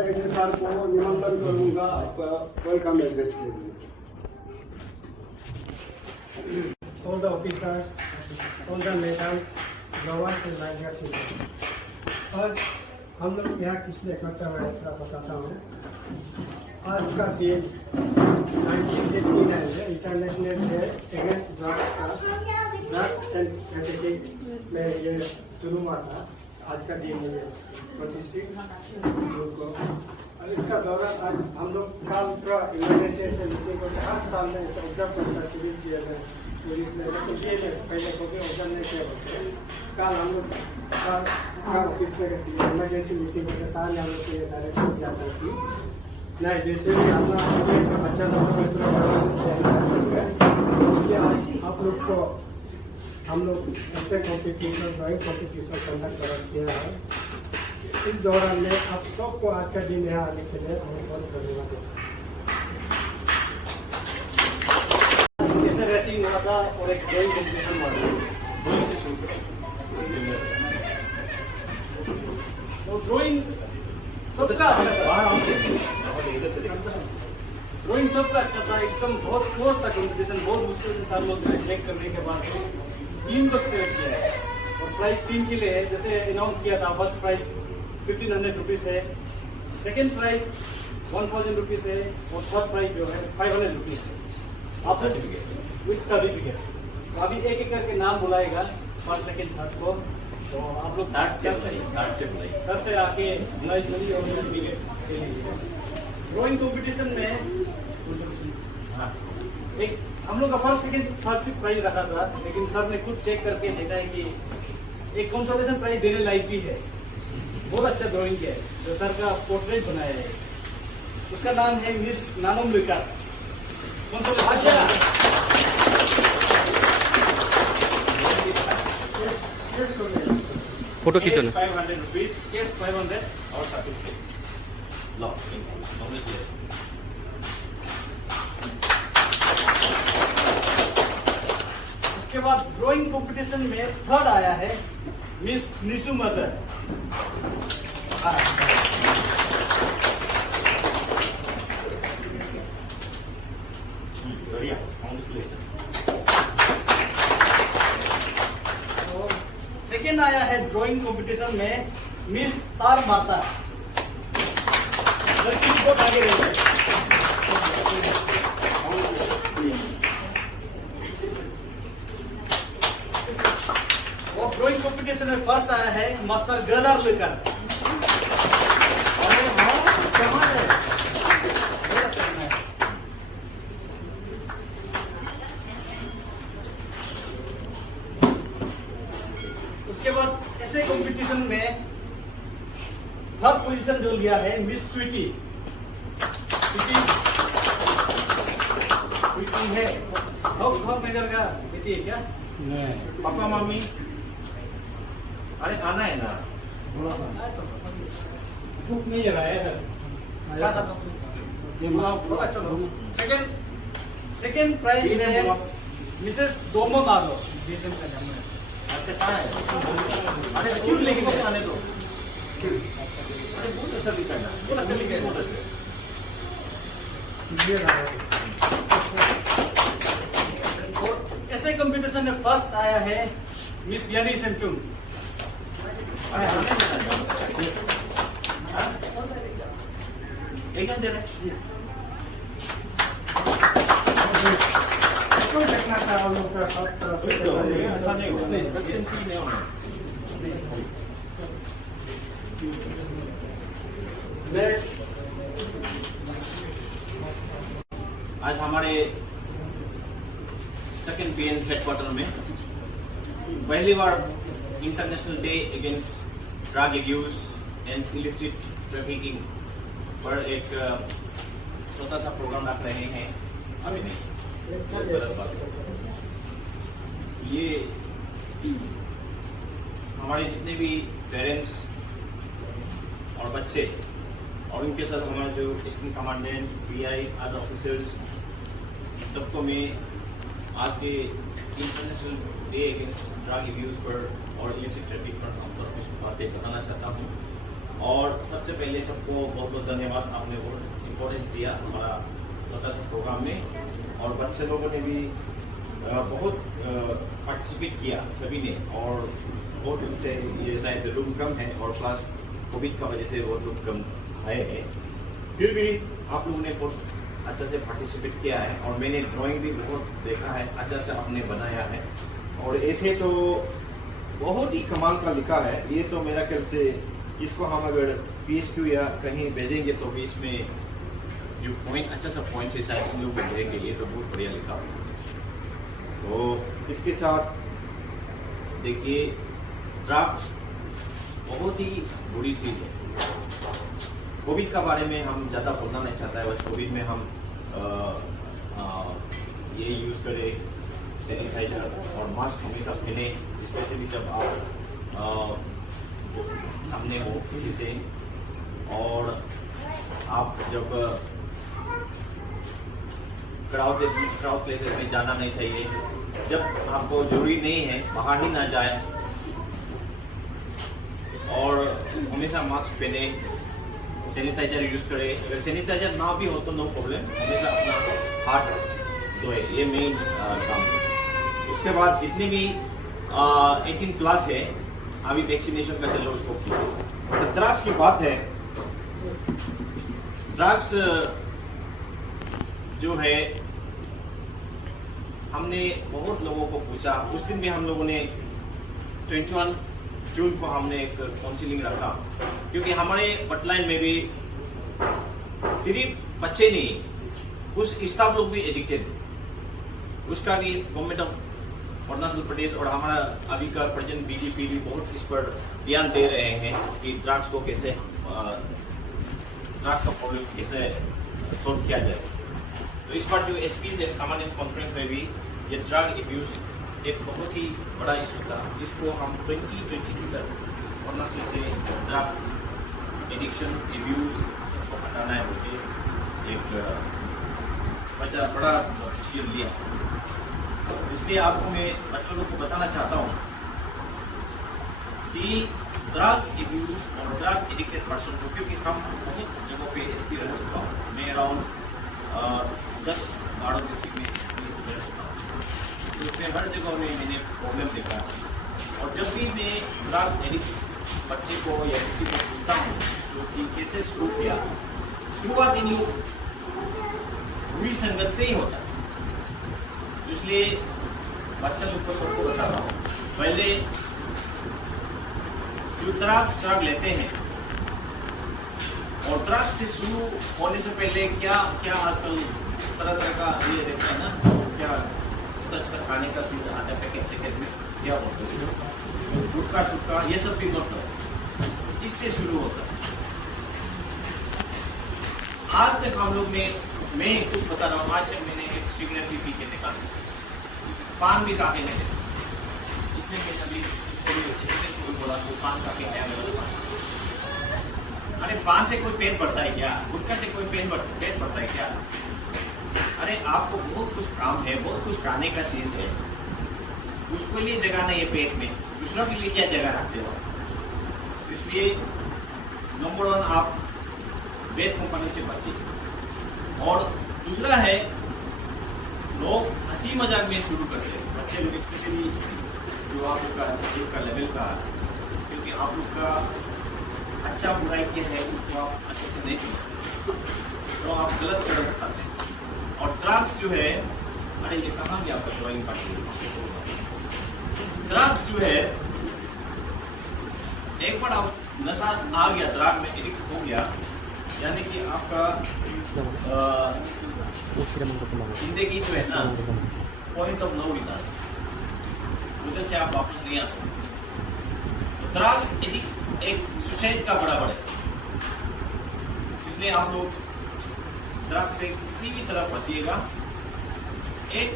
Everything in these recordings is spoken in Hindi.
एडमिशन को निमंत्रण करूंगा वेलकम एड्रेस के लिए। All the officers, all the madams, lovers and my dear children. आज हम लोग यहाँ किस लिए इकट्ठा हुए हैं थोड़ा बताता हूँ। आज का दिन 1989 है, इंटरनेशनल डे अगेंस्ट ड्रग्स का, ड्रग्स एंड ट्रैफिकिंग में ये शुरू हुआ था। आज का दिन है 26 जून को, और इसका दौरान आज हम लोग कल इमरजेंसी से मीटिंग को हर साल में उपलब्ध करता शिविर किया जाए पुलिस में, लेकिन ये पहले को भी ऑर्डर नहीं किया होते। कल हम लोग ऑफिस में इमरजेंसी मीटिंग के साथ हम लोग को ये डायरेक्शन दिया था कि नहीं, जैसे भी अपना बच्चा लोग को इसलिए आज आप लोग को हम लोग ऐसे कॉम्पिटिशन ड्राइंग कॉम्पिटिशन कंडक्ट किया है। इस दौरान में आप सबको आज का दिन यहाँ आने के लिए हमें बहुत धन्यवाद देता हूँ। जैसे रेटिंग हुआ था और एक ड्राइंग कॉम्पिटिशन हुआ था, वो ड्राइंग सबका अच्छा था, ड्राइंग सबका अच्छा था, एकदम बहुत क्लोज था कॉम्पिटिशन। बहुत मुश्किल से सारे लोग चेक करने के बाद टीम को सिलेक्ट किया है और प्राइस टीम के लिए है। जैसे अनाउंस किया था, फर्स्ट प्राइज 1500 रुपीज है, सेकेंड प्राइज 1000 रुपीज है और थर्ड प्राइज जो है 500 रुपीज है। आप विथ सर्टिफिकेट। तो अभी एक एक करके नाम बुलाएगा फर्स्ट सेकेंड थर्ड को, तो आप लोग सर से आके बुलाई करिए और सर्टिफिकेट। ड्राइंग कॉम्पिटिशन में एक हम लोग का फर्स्ट सेकेंड थर्ड प्राइज रखा था, लेकिन सर ने खुद चेक करके देखा है कि एक कंसोलेशन प्राइज देने लायक भी है। बहुत अच्छा ड्राइंग है, जो सर का पोर्ट्रेट बनाया है, उसका नाम है मिस नानम लिका। फोटो खींचो ना। 500 रुपीज, केस 500 और सर्टिफिकेट। उसके बाद ड्राइंग कंपटीशन में थर्ड आया है मिस निशु मदर। सेकेंड आया है ड्राइंग कंपटीशन में मिस तार माता। लड़की बहुत आगे रही है। और ड्राइंग कंपटीशन में फर्स्ट आया है मास्टर गदर लेकर। उसके बाद ऐसे कंपटीशन में थर्ड पोजीशन जो लिया है मिस स्वीटी। स्वीटी है बहुत मेजर का बेटी है क्या? नहीं, पापा मम्मी। अरे आना है ना, भूख नहीं है भाई। सेकेंड प्राइज है मिसेस डोमो माधो। अच्छा कहाँ है? अरे क्यों लेके आने दो। अरे बहुत अच्छा लिखा है, बहुत अच्छा लिखा है, बहुत अच्छा। और ऐसे कंपटीशन में फर्स्ट आया है मिस यानी सेंचुम। एक दे रहे देखना था हम लोग का सब तरह से ऐसा नहीं होता नहीं होना। आज हमारे सेकेंड पीएन हेडक्वार्टर में पहली बार international day against drug abuse and illicit trafficking पर एक छोटा सा प्रोग्राम रख रहे हैं। अभी नहीं, ये हमारे जितने भी पेरेंट्स और बच्चे और उनके साथ हमारे जो station commandant, pi, other officers, सबको मैं आज के international day against drug abuse पर और इलिसिट ट्रैफिक पर हम कुछ बातें बताना चाहता हूँ। और सबसे पहले सबको बहुत बहुत धन्यवाद, आपने बहुत इम्पोर्टेंस दिया हमारा छोटा सा प्रोग्राम में। और बच्चे लोगों ने भी बहुत पार्टिसिपेट किया सभी ने, और बहुत लोग से ये शायद रूम कम है और प्लस कोविड का वजह से बहुत लोग कम आए हैं, फिर भी आप लोगों ने बहुत अच्छा से पार्टिसिपेट किया है। और मैंने ड्राइंग भी बहुत देखा है, अच्छा से आपने बनाया है, और ऐसे तो बहुत ही कमाल का लिखा है। ये तो मेरा ख्याल से इसको हम अगर PSQ या कहीं भेजेंगे तो भी इसमें जो पॉइंट, अच्छा सा पॉइंट है शायद हम लोग भेजेंगे। ये तो बहुत बढ़िया लिखा। तो इसके साथ देखिए, ड्रग्स बहुत ही बुरी चीज है। कोविड का बारे में हम ज़्यादा बोलना नहीं चाहता है, बस कोविड में हम ये यूज़ करें सैनिटाइजर और मास्क हमेशा पहने, स्पेशली जब आप सामने हो किसी से, और आप जब क्राउड प्लेसेस में जाना नहीं चाहिए। जब आपको जरूरी नहीं है बाहर ही ना जाए, और हमेशा मास्क पहने, सैनिटाइजर यूज करें। अगर सैनिटाइजर ना भी हो तो नो प्रॉब्लम, हमेशा अपना हाथ धोए, ये मेन काम है। उसके बाद जितने भी 18 प्लस है, अभी वैक्सीनेशन का चलो उसको कीजिए। ड्रग्स की बात है, ड्रग्स जो है, हमने बहुत लोगों को पूछा। उस दिन भी हम लोगों ने 21 जून को हमने एक काउंसलिंग रखा, क्योंकि हमारे बटलाइन में भी सिर्फ बच्चे नहीं, कुछ स्टाफ लोग भी एडिक्टेड। उसका भी गवर्नमेंट ऑफ अरुणाचल प्रदेश और हमारा अभी का प्रेजेंट BJP भी बहुत इस पर ध्यान दे रहे हैं कि ड्रग्स को कैसे, ड्रग्स का प्रॉब्लम कैसे सॉल्व किया जाए। तो इस बार जो SP से कमांड कॉन्फ्रेंस में भी ये ड्रग एब्यूज एक बहुत ही बड़ा इशू था। इसको हम 2022 तक अरुणाचल से ड्रग एडिक्शन, एब्यूज सबको हटाना है बोलते एक बड़ा डिसीजन लिया। इसलिए आपको मैं बच्चों लोग को बताना चाहता हूँ कि ड्रग एब्यूज और ड्रग एडिक्टेड पर्सन को, क्योंकि हम बहुत जगहों पे SP रह चुका हूँ, मैं अराउंड 10-12 डिस्ट्रिक्ट में रह चुका हूँ, तो उसमें हर जगह में मैंने प्रॉब्लम देखा है। और जब भी मैं ड्रग एडिक्ट बच्चे को या किसी को पूछता हूँ तो कि कैसे शुरू किया, शुरुआत ही नहीं बुरी संगत से ही होता है। इसलिए बच्चा लोग को सबको बता रहा हूँ, पहले जो ड्रग्स लेते हैं और ड्रग्स से शुरू होने से पहले क्या क्या आजकल तरह तरह का ये देखते हैं ना, क्या खाने का सीजन आता है पैकेट में, क्या होता है गुटखा सुटका, ये सब भी मत लो, इससे शुरू होता है। आज तक हम लोग में, मैं कुछ बता रहा हूँ, आज तक मैंने एक सिगरेट भी पी के देखा, पान भी खा के नहीं देखा। इसलिए मैं अभी बोला तो पान खा के आया मेरा पान। अरे पान से कोई पेट भरता है क्या? गुटखा से कोई पेट भरता है क्या? अरे आपको बहुत कुछ काम है, बहुत कुछ खाने का चीज है, उसके लिए जगह नहीं है पेट में, दूसरों के लिए क्या जगह रखते हो? इसलिए नंबर 1 आप बेड कंपनी से बचिए। और दूसरा है, लोग हंसी मजाक में शुरू करते हैं, बच्चे लोग स्पेशली जो आप लोग का लेवल का, क्योंकि आप लोग का अच्छा बुराई क्या है उसको आप अच्छे से नहीं सीख सकते, तो आप गलत कदम उठाते हैं। और ड्रग्स जो है, अरे ये कहाँ गया आपका ड्राइंग पार्टी? ड्रग्स जो है, एक बार आप नशा आ गया, ड्रग में एडिक्ट हो गया, यानी कि आपका जिंदगी जो है ना, पॉइंट ऑफ नो रिटर्न, उधर से आप वापस नहीं आ सकते। तो ड्रग्स एडिक्ट एक सुसाइड का बराबर है। इसलिए आप लोग ड्रग्स से किसी भी तरह फंसिएगा। एक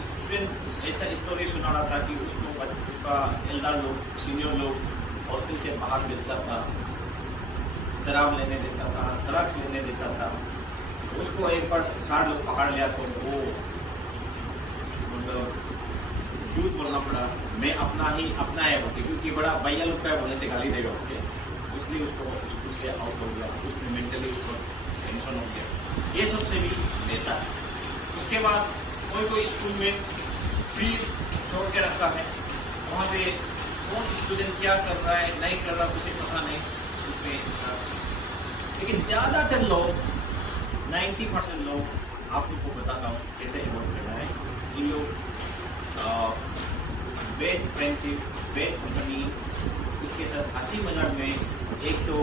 स्टूडेंट ऐसा स्टोरी सुना रहा था कि उसका एल्डर लोग, सीनियर लोग हॉस्टल से बाहर भेजता था, शराब लेने देता था, ड्रग्स लेने देता था। उसको एक बार 4 लोग पकड़ लिया तो वो मतलब झूठ बोलना पड़ा, मैं अपना है बोलते, क्योंकि बड़ा भैया लोग का बोलने से गाली देगा। ओके, इसलिए उसको स्कूल से आउट हो गया, उसमें मेंटली उसको टेंशन हो गया, ये सबसे भी लेता है। उसके बाद कोई स्कूल में फीस छोड़ के रखता है, वहाँ पे कौन स्टूडेंट क्या कर रहा है नहीं कर रहा कुछ पता नहीं उसमें। लेकिन ज़्यादातर लोग 90% लोग आपको बताता हूँ कैसे अवॉइड करना है। इन लोग बेड फ्रेंडशिप, बेड कंपनी, इसके साथ हंसी मजाक में एक तो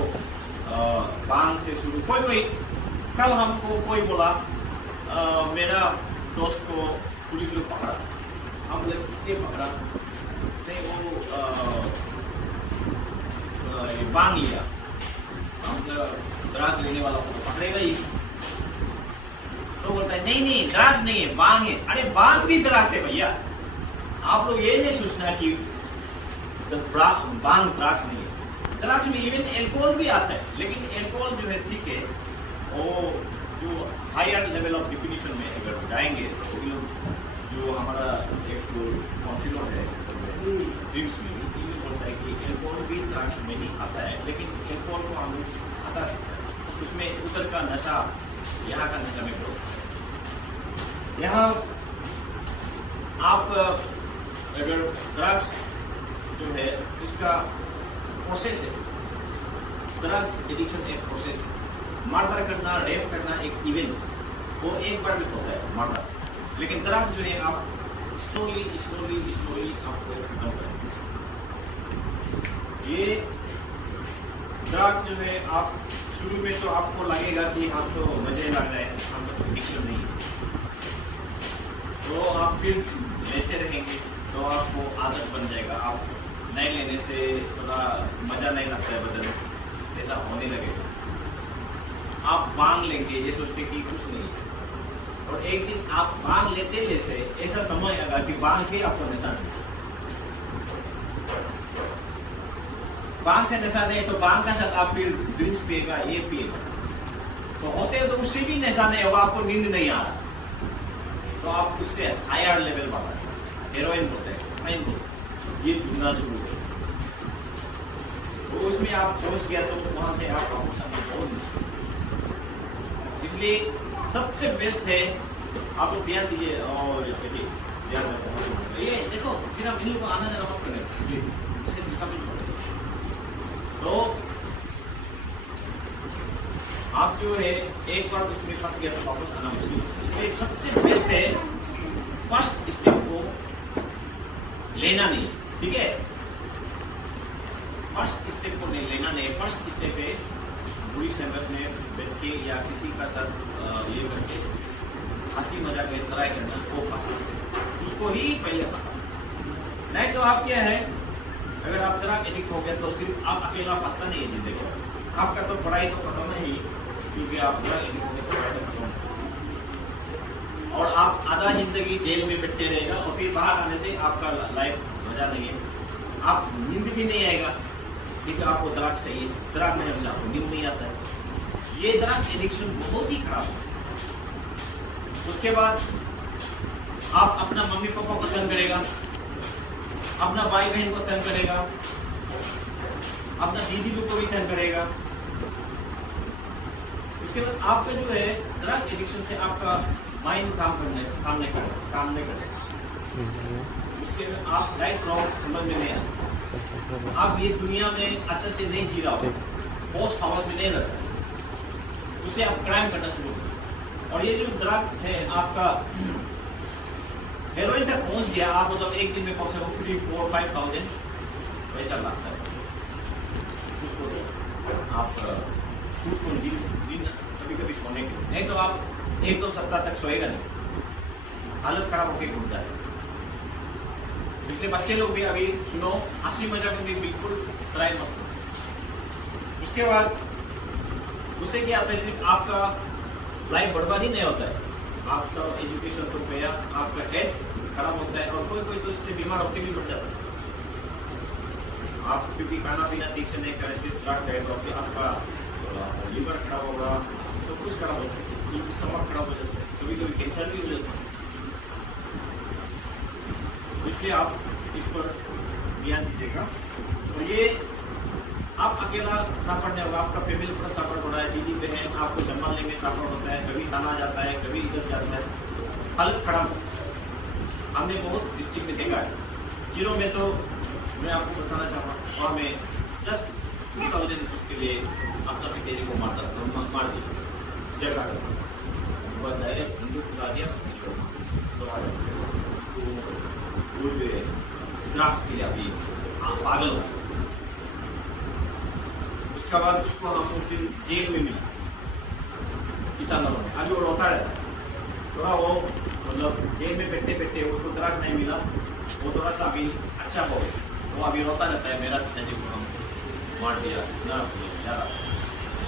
बांग से शुरू। कोई कल हमको कोई बोला मेरा दोस्त को पुलिस लोग पकड़ा, हम लोग इसलिए पकड़ा से वो बांग लिया, हम ड्रग लेने वाला को पकड़ेगा ही। तो बोलता है नहीं ड्रग नहीं है, बांग है। अरे बांग भी ड्रग है भैया, आप लोग ये नहीं सोचना कि बांग ड्रग्स नहीं है। ड्रग्स में इवन एल्कोहल भी आता है, लेकिन एल्कोहल जो है ठीक है, वो जो हायर लेवल ऑफ डिफिनिशन में अगर जाएंगे तो ये लोग जो हमारा एक काउंसिलर है ड्रीम्स में भी ये बोलता है कि एल्कोहल भी ड्रग्स में नहीं आता है, लेकिन एल्कोहल को हम लोग हटा सकते हैं। उसमें उधर का नशा यहाँ का नशा में बहुत। यहाँ आप अगर ड्रग्स जो है उसका प्रोसेस है, ड्रग्स एडिक्शन एक प्रोसेस है। मर्डर करना, रेप करना एक इवेंट, वो एक बार भी होता है मर्डर, लेकिन ड्रग्स जो है आप स्लोली आपको खत्म करेंगे। ये ड्रग जो है आप शुरू में तो आपको लगेगा कि हम तो मजे लग रहे हैं, हम तो एडिक्शन नहीं है, तो आप फिर लेते रहेंगे तो आपको आदत बन जाएगा। आप नहीं लेने से थोड़ा मजा नहीं लगता है बदन में, ऐसा होने लगेगा। आप बांग लेंगे ये सोचते कि कुछ नहीं है, और एक दिन आप बांग लेते ऐसा समय आएगा कि बांग से आपको नशा नहीं। बांग से नशा नहीं तो बांग का साथ आप फिर ड्रिंक्स पिएगा, ये पिएगा, तो होते तो उससे भी नशा नहीं होगा, आपको नींद नहीं आ रहा, तो आप उससे हायर लेवल वाला हेरोइन बोलते हैं, ये धुना शुरू हो, तो उसमें आप पहुंच गया तो वहां से आप बहुत मुश्किल। इसलिए सबसे बेस्ट है आप लोग ध्यान दीजिए, और ध्यान रखो ये देखो, फिर आप इन लोगों को आना जाना मत करें, तो आप जो है एक बार उसमें फंस गया तो वापस आना मुश्किल। इसलिए सबसे बेस्ट है फर्स्ट स्टेप को लेना नहीं, ठीक है, फर्स्ट स्टेप को नहीं लेना नहीं। फर्स्ट स्टेप है बुरी संगत में बैठ के या किसी का साथ ये करके हंसी मजाक में ट्राई करना, वो फर्स्ट उसको ही पहले पता। नहीं तो आप क्या है, अगर आप ड्रग एडिक्ट हो गए तो सिर्फ आप अकेला फंसता नहीं है जिंदगी, आपका तो पढ़ाई तो खत्म नहीं, क्योंकि आप ड्रग एडिक्ट हो गए तो पढ़ाई खत्म, और आप आधा जिंदगी जेल में बैठे रहेगा, और फिर बाहर आने से आपका लाइफ मजा नहीं है, आप नींद भी नहीं आएगा, क्योंकि आपको ड्रग चाहिए, ड्रग नहीं होने से आपको नींद नहीं आता है। ये ड्रग एडिक्शन बहुत ही खराब है। उसके बाद आप अपना मम्मी पापा को तंग करेगा, अपना भाई बहन को तंग करेगा, अपना दीदी लोग को भी तंग करेगा। उसके बाद आपका जो है ड्रग एडिक्शन से आपका माइंड काम नहीं करेगा। उसके बाद आप राइट रॉन्ग समझ में नहीं आता, आप ये दुनिया में अच्छे से नहीं जी रहा हो, होश हवास में नहीं रहता, उससे आप क्राइम करना शुरू करें। और ये जो ड्रग है आपका हेरोइन तक पहुंच गया, आप मतलब एक दिन में पहुंचे 3-4-5,000 पैसा लगता है, उसको आप दिन कभी सोने के, नहीं तो आप 1-2 सप्ताह तक सोएगा नहीं, हालत खराब होकर घूम जाएगा। इसलिए बच्चे लोग भी अभी सुनो, हंसी मजाक में भी बिल्कुल ट्राई मत करो। उसके बाद उससे क्या आता है, सिर्फ आपका लाइफ बर्बाद ही नहीं होता है, आपका एजुकेशन तो गया, आपका हेल्थ खराब होता है, और कोई तो इससे बीमार होकर भी बढ़ जाता है। आप क्योंकि खाना पीना ठीक से नहीं करें, सिर्फ ड्रग है, तो फिर आपका लीवर खराब होगा, सब कुछ खराब हो सकता है, स्टमक खराब हो जाता है, कभी कभी कैंसर भी हो जाता है। इसलिए आप इस पर ध्यान दीजिएगा। तो ये आप अकेला सफर नहीं होगा, आपका फैमिली पूरा सफर हो रहा है, दीदी बहन आपको संभालने में सफर होता है, कभी ताना जाता है, कभी इधर जाता है, हालत खराब। हमने बहुत डिस्ट्रिक्ट में देखा है। जीरो में तो मैं आपको बताना चाहूँगा, वहाँ में जस्ट 2000 रुपीज के लिए अपना पिताजी को मार दिया, झगड़ा करता डायरेक्ट हिंदू खुदा दिया वो जो है द्राक्ष के लिए अभी पागल हो। उसके बाद उसको हम उस दिन जेल में मिला किसानों में, अभी वो रोता रहता है थोड़ा, वो मतलब जेल में बैठते बैठते उसको द्राक्ष नहीं मिला, वो थोड़ा सा अभी अच्छा हो गया, वो अभी रोता रहता है मेरा पिताजी को हम मार दिया ना यार।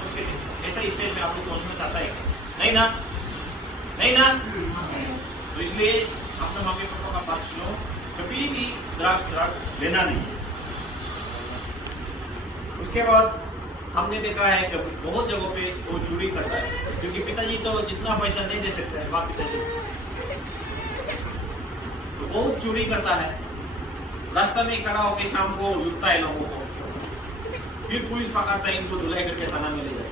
उसके ऐसा स्टेज में आप लोग पहुंचना चाहता है नहीं ना, नहीं ना, तो इसलिए अपने मम्मी पापा का बात सुनो, कभी भी द्राक्ष लेना नहीं। उसके बाद हमने देखा है कि बहुत जगहों पे वो चोरी करता है, क्योंकि पिताजी तो जितना पैसा नहीं दे सकते हैं बाप पिताजी, तो बहुत चोरी करता है, रास्ता में खड़ा होकर शाम को लूटता है लोगों को, फिर पुलिस पकड़ता है, इनको धुलाई करके थाना में ले जाए।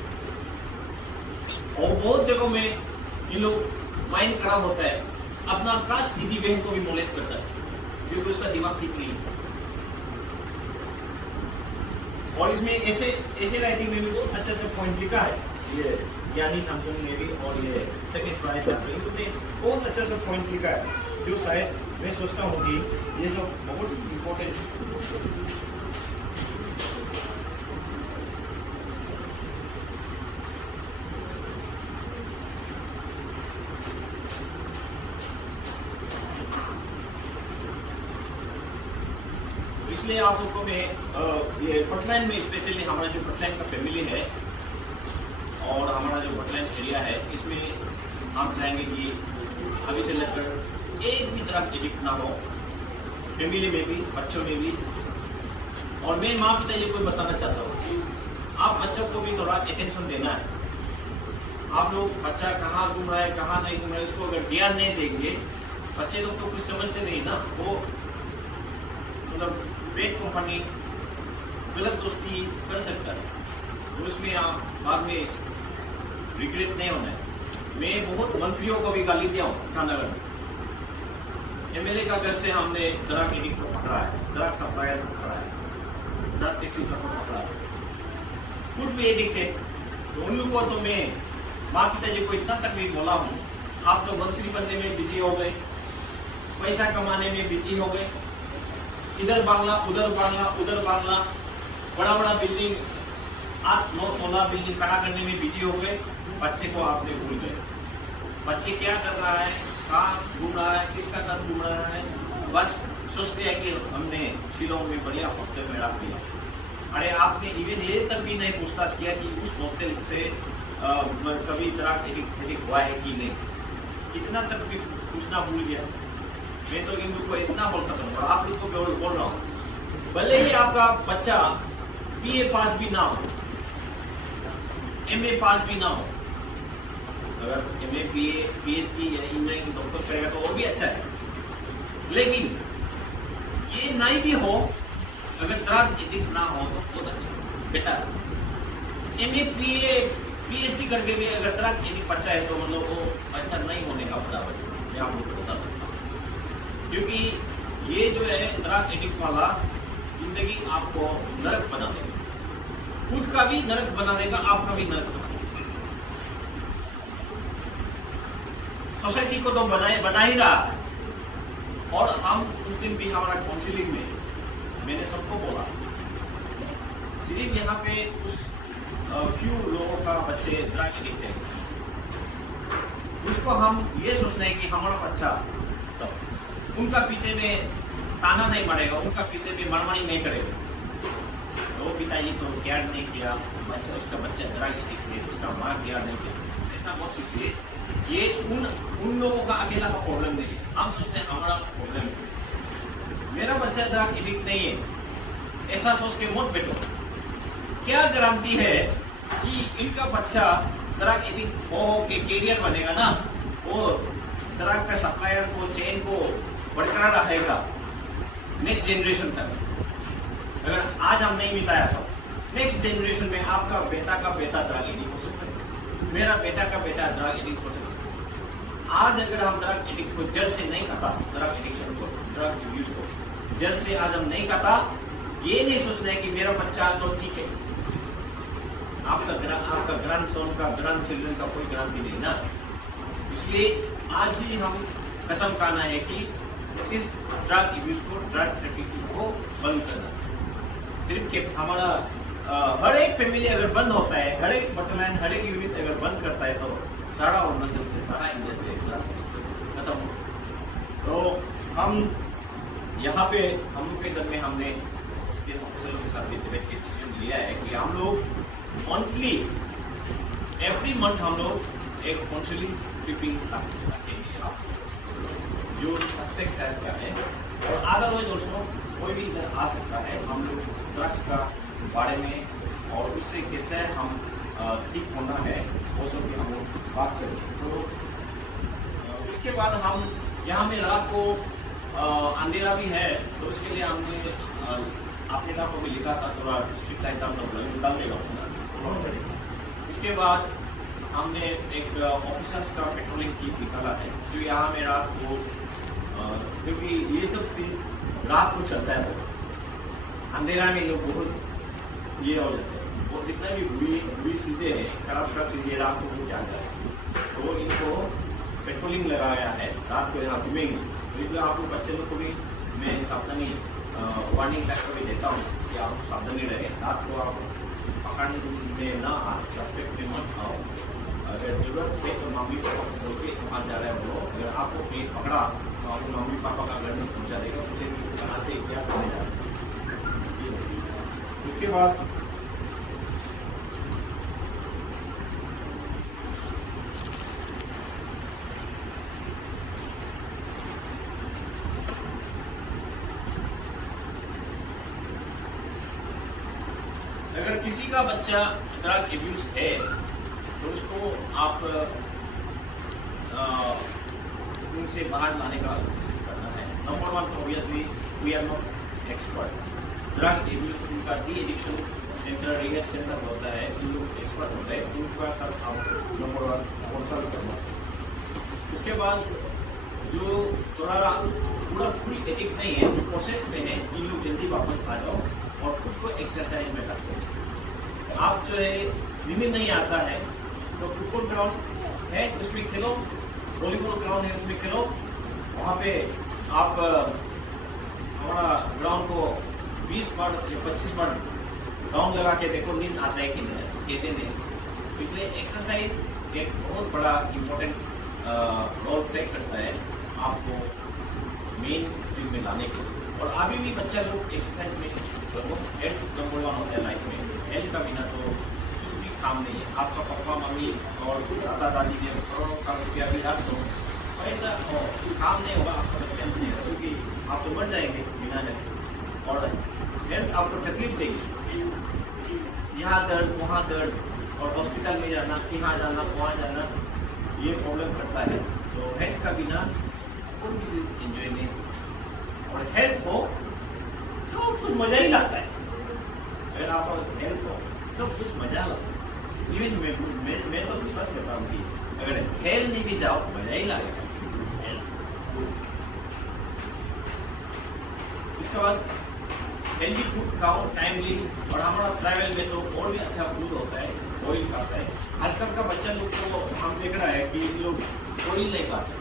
और बहुत जगहों में इन लोग माइंड खराब होता है, अपना कास्ट दीदी बहन को भी मोलेस्ट करता है, क्योंकि उसका दिमाग ठीक नहीं है। और इसमें ऐसे राइटिंग में भी बहुत अच्छा अच्छा पॉइंट लिखा है, ये ज्ञानी सैमसंग ने भी, और ये सेकंड प्राइज बहुत अच्छा सा पॉइंट लिखा है, जो शायद मैं सोचता हूँ कि ये सब बहुत इम्पोर्टेंट है। इसलिए आप लोगों को मैं ये पटलैंड में स्पेशली हमारा जो पटलैंड का फैमिली है और हमारा जो पटलैंड एरिया है, इसमें हम चाहेंगे कि अभी से लेकर एक भी तरह की एडिक्ट ना हो, फैमिली में भी, बच्चों में भी। और मैं माँ पिताजी को बताना चाहता हूँ, आप बच्चों को भी थोड़ा अटेंशन देना है। आप लोग बच्चा कहाँ घूम रहा है कहाँ नहीं घूम रहा है, उसको अगर ध्यान नहीं देंगे, बच्चे लोग तो कुछ समझते नहीं ना, वो मतलब बेड कंपनी गलत दोस्ती कर सकता है, तो उसमें आप बाद में रिग्रेट नहीं होना है। मैं बहुत मंत्रियों को भी गाली दिया हूँ ईटानगर में। एमएलए का घर से हमने ड्रग एडिक्ट को पकड़ा है, ड्रग सप्लायर को पकड़ा है, ड्रग डिफ्यूजर को पकड़ा है, खुद भी एडिक्ट है। तो उन लोगों को तो मैं माँ पिताजी को इतना तक भी बोला हूँ, आप तो मंत्री बनने में बिजी हो गए, पैसा कमाने में बिजी हो गए, इधर बांग्ला उधर बांग्ला उधर बांग्ला, बड़ा बड़ा बिल्डिंग 8-9 तोला बिल्डिंग खड़ा करने में बिजी हो गए, बच्चे को आपने भूल गए। बच्चे क्या कर रहा है, कहाँ घूम रहा है, किसका साथ घूम रहा है, बस सोचते हैं कि हमने शिलोंग में बढ़िया हॉस्टल में रख दिया। अरे आपने इवन ये तक भी नहीं पूछताछ किया कि उस हॉस्टल से कभी तरह एडिक्ट हुआ है कि नहीं, इतना तक भी पूछना भूल गया। मैं तो इन लोग को इतना बोलता था, आप लोग को बोल रहा हूँ, भले ही आपका बच्चा बीए पास भी ना हो, एमए पास भी ना हो, अगर एमए बीए पीएचडी या इंजीनियरिंग डॉक्टर करेगा तो और भी अच्छा है, लेकिन ये नहीं भी हो, अगर ड्रग एडिक्ट ना हो तो बहुत अच्छा बेटर। एमए पीएचडी करके भी अगर ड्रग एडिक्ट बच्चा है तो मतलब वो अच्छा नहीं होने का बराबर है, मैं आप लोग को बता दूंगा। क्योंकि ये जो है ड्रग एडिक्ट वाला जिंदगी आपको नरक बना देगा, खुद का भी नरक बना देगा, आपका भी नरक बना देगा। सोसाइटी को तो बना ही रहा है। और हम उस दिन भी हमारा काउंसिलिंग में मैंने सबको बोला, सिर्फ यहाँ पे उस फ्यू लोगों का बच्चे ड्रग एडिक्ट है, उसको हम ये सोचना है कि हमारा बच्चा तो उनका पीछे में ताना नहीं मारेगा, उनका पीछे में मरमारी नहीं करेगा, तो पिताजी तो केयर नहीं किया, बच्चा उसका बच्चा ड्रग एडिक्ट है, उसका माँ केयर नहीं किया, ऐसा बहुत सोचिए। ये उन लोगों का अकेला का प्रॉब्लम नहीं है, हम सोचते हैं हमारा प्रॉब्लम है, मेरा बच्चा ड्रग एडिक्ट नहीं है, ऐसा सोच के मत बैठो। क्या गारंटी है कि इनका बच्चा ड्रग एडिक्ट हो के कैरियर बनेगा ना, वो ड्रग का सप्लायर को चेन को बरकरार रहेगा नेक्स्ट जनरेशन तक। अगर आज हम नहीं मिटाया तो नेक्स्ट जनरेशन में आपका बेटा का बेटा ड्रग एडिक्ट हो सकता है, मेरा बेटा का बेटा ड्रग एडिक्ट हो सकता है। आज अगर हम ड्रग एडिक्ट को जड़ से नहीं काटा, ड्रग एडिक्शन को, ड्रग यूज को जड़ से आज हम नहीं काटा, ये नहीं सोचना है कि मेरा बच्चा तो ठीक है, आपका ग्रैंड सन का, ग्रैंड चिल्ड्रन का कोई गारंटी नहीं ना। इसलिए आज ही हम कसम खाना है कि इस ड्रग यूज को, ड्रग ट्रैफिकिंग को बंद करना। सिर्फ के हमारा हर एक फैमिली अगर बंद होता है, हर एक बटलैंड, हर एक यूनिट अगर बंद करता है, तो सारा अरुणाचल से, सारा इंडिया से खत्म हो। तो हम यहाँ पे हम लोग के दल में हमने उसके ऑफिसरों के साथ डिसीजन लिया है कि हम लोग मंथली, एवरी मंथ हम लोग एक काउंसलिंग ट्रिपिंग रखेंगे। जो सस्पेक्ट है क्या है, और अदरवाइज ऑल्सो कोई भी इधर आ सकता है। हम लोग ड्रग्स का बारे में और उससे कैसे हम ठीक होना है वो सब भी हम लोग बात करेंगे। तो उसके बाद हम यहाँ में रात को अंधेरा भी है, तो उसके लिए हमने आफ्रिका को भी लिखा था, थोड़ा स्ट्रिक्ट टाइम डाल देगा। उसके बाद हमने एक ऑफिसर्स का पेट्रोलिंग टीम निकाला है, जो यहाँ में रात को, क्योंकि ये सब सीन रात को चलता है, अंधेरा में लोग बहुत ये हो जाते हैं, और जितने भी बुरी चीजें हैं, खराब चीजें रात को बहुत जाता है, तो इनको पेट्रोलिंग लगाया है रात को यहाँ घूमेंगे। तो इसलिए आप लोग बच्चे लोग को भी मैं सावधानी वार्निंग फैक्टर भी देता हूँ कि आप सावधानी रहे, रात को आप पकड़ने में ना आए, सस्पेक्ट में मत आओ। अगर जरूरत है तो मम्मी पापा को बोल के वहाँ जा रहे हैं वो, अगर आपको पेट पकड़ा तो आपको मम्मी पापा का घर में पहुँचा देगा, उसे कहाँ से क्या करने जा रहे हैं। उसके बाद अगर किसी का बच्चा ड्रग एब्यूज है तो उसको आप उनसे बाहर लाने का कोशिश करना है। नंबर वन तो obviously we are not expert. Drug abuse उनका de addiction centre, rehab centre होता है, उन लोग एक्सपर्ट होते हैं, उनका सब आप नंबर वन कंसल्ट करना। उसके बाद जो थोड़ा पूरा पूरी एडिक्ट नहीं है, जो प्रोसेस में है, इन लोग जल्दी वापस आ जाओ और खुद को एक्सरसाइज में करते हैं। आप जो है जिन्हें नहीं आता है तो फुटबॉल ग्राउंड है उसमें खेलो, वॉलीबॉल ग्राउंड है उसमें खेलो, वहाँ पे आप हमारा ग्राउंड को 20 बार या 25 बार राउंड लगा के देखो, नींद आता है कि नहीं, कैसे नहीं। इसलिए एक्सरसाइज एक बहुत बड़ा इम्पोर्टेंट रोल प्ले करता है आपको मेन स्ट्रीम में लाने के लिए। और अभी भी बच्चा लोग एक्सरसाइज में हेल्थ नंबर वन होता है लाइफ में। हेल्थ का बिना तो कुछ भी काम नहीं है। आपका पापा मम्मी और दादा दादी ने करोड़ों का रुपया भी रख दो, ऐसा काम नहीं होगा, आपका बच्चा नहीं है, क्योंकि आप तो मर जाएंगे बिना हेल्थ। और हेल्थ आपको तकलीफ देगी, यहाँ दर्द वहाँ दर्द, और हॉस्पिटल में जाना, यहाँ जाना वहाँ जाना, ये प्रॉब्लम करता है। तो हेल्थ का बिना कोई भी चीज एंजॉय नहीं। और हेल्थ हो तो कुछ मजा ही लगता है। अगर आप हेल्थ हो तो कुछ मजा लगता है। इवन मैं तो विश्वास करता हूँ कि अगर खेल नहीं भी जाओ मजा ही लगेगा। इसके बाद हेल्दी फूड खाओ टाइमली। और हमारा ट्रैवल में तो और भी अच्छा फूड होता है, ऑयल खाता है। आजकल का बच्चा लोग को हम देख रहा है कि लोग ऑयल नहीं खाते,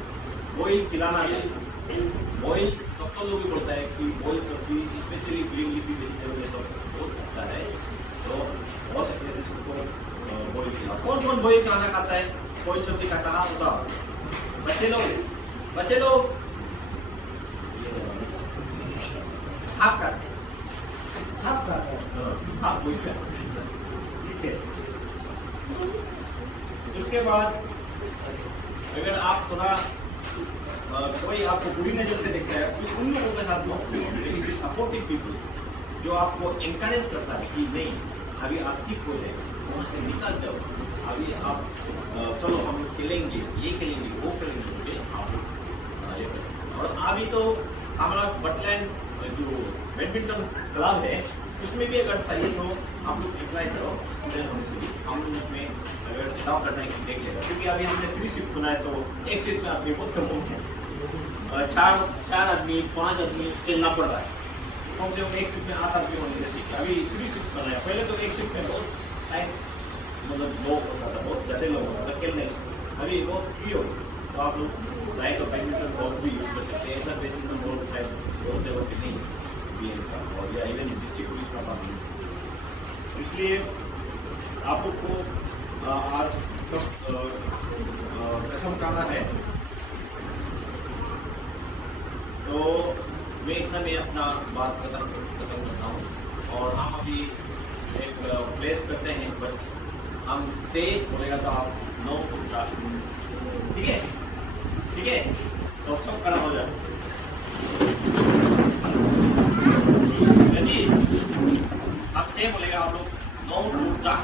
ऑयल खिलाना चाहिए। ऑयल सबको लोग भी बोलता है कि ऑयल सब्जी स्पेशली ग्रीन लीफी वेजिटेबल सब बहुत अच्छा है, तो हो सकते हैं सबको बॉइल खिलाओ। कौन कौन बॉइल खाना खाता है, बॉइल सब्जी खाता है, हाँ बताओ। बच्चे लोग हाफ खाते हैं, हाफ बॉइल खाते हैं, ठीक है। उसके बाद अगर आप थोड़ा कोई आपको बुरी नजर से देखता है, कुछ उन लोगों के साथ लेकिन सपोर्टिव पीपल जो आपको एनकरेज करता है कि नहीं अभी आप ठीक हो जाए, वहां से निकल जाओ, अभी आप चलो हम खेलेंगे, ये खेलेंगे, वो करेंगे, आप ये करें। और अभी तो हमारा बटलैंड जो बैडमिंटन क्लब है उसमें भी अगर चाहिए तो आप लोग अप्लाई करो, स्टूडेंट होने से भी हम लोग उसमें अगर डाउन करना है देख लेगा, क्योंकि अभी हमने 3 शिफ्ट बनाया तो एक शिफ्ट में आदमी बहुत कम होते हैं, 4 आदमी 5 आदमी खेलना पड़ रहा है, कम से कम एक शिफ्ट में 8 आदमी होने चाहिए। अभी 3 शिफ्ट बनाया, पहले तो एक शिफ्ट में बहुत टाइम मतलब लोग होता था, बहुत ज़्यादा लोग होता था खेलने, अभी बहुत फ्री हो गए। तो आप लोग चाहे तो बैडमिंटन बॉल भी यूज़ कर सकते हैं, ऐसा बैडमिंटन बॉल शायद बहुत जगह पे नहीं है और या इवन डिस्ट्रिक्ट पुलिस का पास नहीं, इसलिए आप लोग को आज कसम खाना है। तो मैं इतना में अपना बात खत्म करता हूँ और हम अभी एक प्लेस करते हैं, बस हम से बोलेगा तो आप 9 फुट का, ठीक है ठीक है, तो सब खड़ा हो जाए। आप से बोलेगा आप लोग 9 फुट का